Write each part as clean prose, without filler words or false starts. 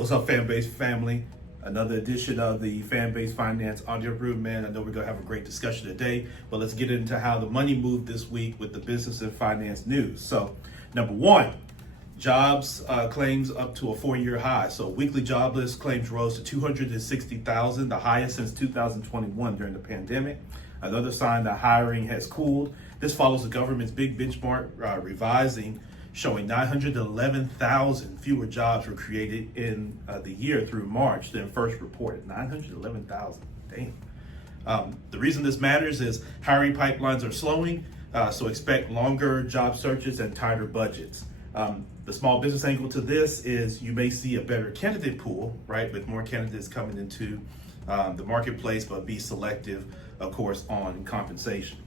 What's up, Fanbase family? Another edition of the Fanbase Finance Audio Room, man. I know we're going to have a great discussion today, but let's get into how the money moved this week with the business and finance news. So, number one, jobs claims up to a 4-year high. So, weekly jobless claims rose to 260,000, the highest since 2021 during the pandemic. Another sign that hiring has cooled. This follows the government's big benchmark revising, showing 911,000 fewer jobs were created in the year through March than first reported. 911,000, damn. The reason this matters is hiring pipelines are slowing, so expect longer job searches and tighter budgets. The small business angle to this is you may see a better candidate pool, right, with more candidates coming into the marketplace, but be selective, of course, on compensation.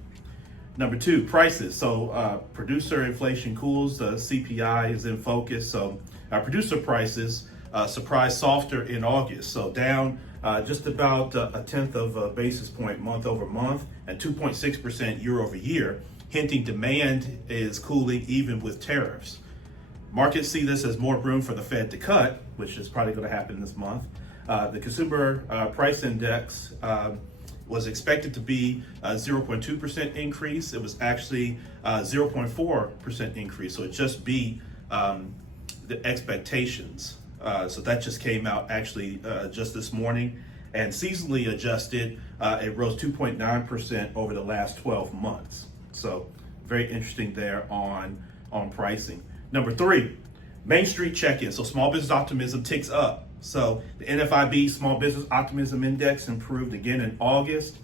Number two, prices. So producer inflation cools, the CPI is in focus. So producer prices surprised softer in August. So down just about a tenth of a basis point month over month and 2.6% year over year, hinting demand is cooling even with tariffs. Markets see this as more room for the Fed to cut, which is probably going to happen this month. The consumer price index was expected to be a 0.2% increase. It was actually 0.4% increase. So it just beat the expectations. So that just came out actually just this morning. And seasonally adjusted, it rose 2.9% over the last 12 months. So very interesting there on pricing. Number three, Main Street check-in. So small business optimism ticks up. So the NFIB Small Business Optimism Index improved again in August.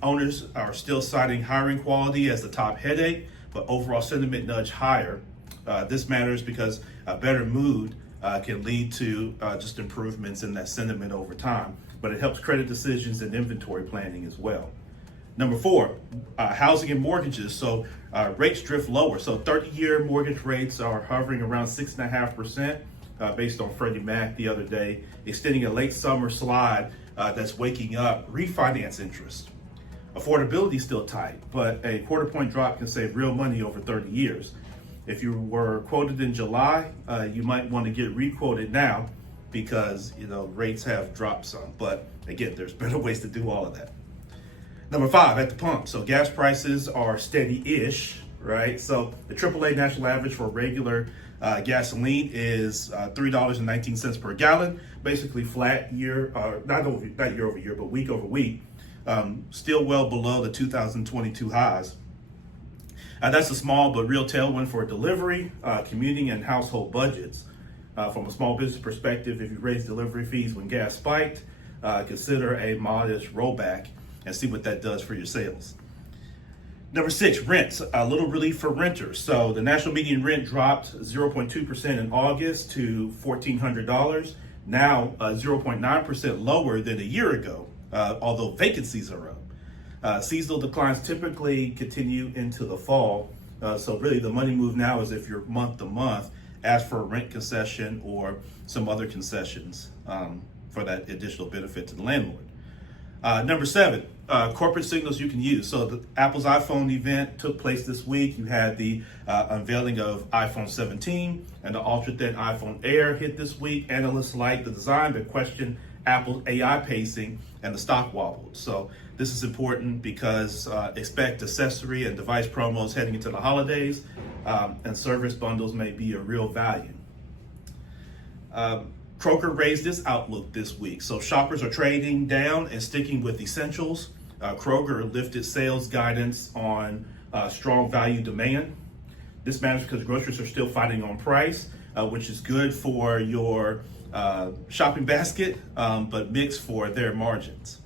Owners are still citing hiring quality as the top headache, but overall sentiment nudged higher. This matters because a better mood can lead to just improvements in that sentiment over time, but it helps credit decisions and inventory planning as well. Number four, housing and mortgages. So rates drift lower. So 30-year mortgage rates are hovering around 6.5%. Based on Freddie Mac the other day, extending a late summer slide that's waking up refinance interest. Affordability is still tight, but a quarter point drop can save real money over 30 years. If you were quoted in July, you might want to get requoted now because rates have dropped some. But again, there's better ways to do all of that. Number five, at the pump. So gas prices are steady-ish, right? So the AAA national average for regular gasoline is $3.19 per gallon, basically flat not year over year, but week over week, still well below the 2022 highs. That's a small but real tailwind for delivery, commuting, and household budgets. From a small business perspective, if you raise delivery fees when gas spiked, consider a modest rollback and see what that does for your sales. Number six, rents, a little relief for renters. So the national median rent dropped 0.2% in August to $1,400, now 0.9% lower than a year ago, although vacancies are up. Seasonal declines typically continue into the fall. So really the money move now is if you're month to month, ask for a rent concession or some other concessions for that additional benefit to the landlord. Number seven, corporate signals you can use. So the Apple's iPhone event took place this week. You had the unveiling of iPhone 17 and the ultra-thin iPhone Air hit this week. Analysts like the design but question Apple's AI pacing and the stock wobbled. So this is important because expect accessory and device promos heading into the holidays, and service bundles may be a real value. Kroger raised its outlook this week. So shoppers are trading down and sticking with essentials. Kroger lifted sales guidance on strong value demand. This matters because groceries are still fighting on price, which is good for your shopping basket, but mixed for their margins.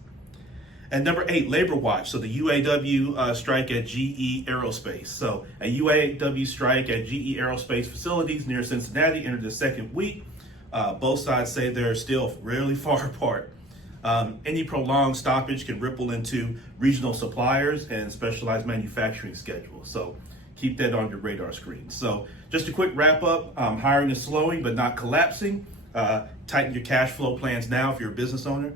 And number eight, labor watch. So the UAW strike at GE Aerospace. So a UAW strike at GE Aerospace facilities near Cincinnati entered the second week. Both sides say they're still really far apart. Any prolonged stoppage can ripple into regional suppliers and specialized manufacturing schedules. So keep that on your radar screen. So just a quick wrap up, hiring is slowing but not collapsing. Tighten your cash flow plans now if you're a business owner.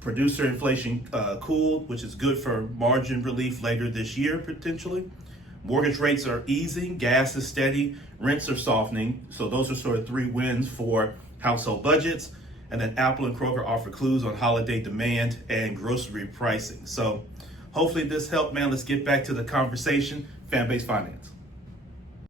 Producer inflation cooled, which is good for margin relief later this year potentially. Mortgage rates are easing, gas is steady, rents are softening. So those are sort of three wins for household budgets, and then Apple and Kroger offer clues on holiday demand and grocery pricing. So hopefully this helped, man. Let's get back to the conversation. Fanbase Finance.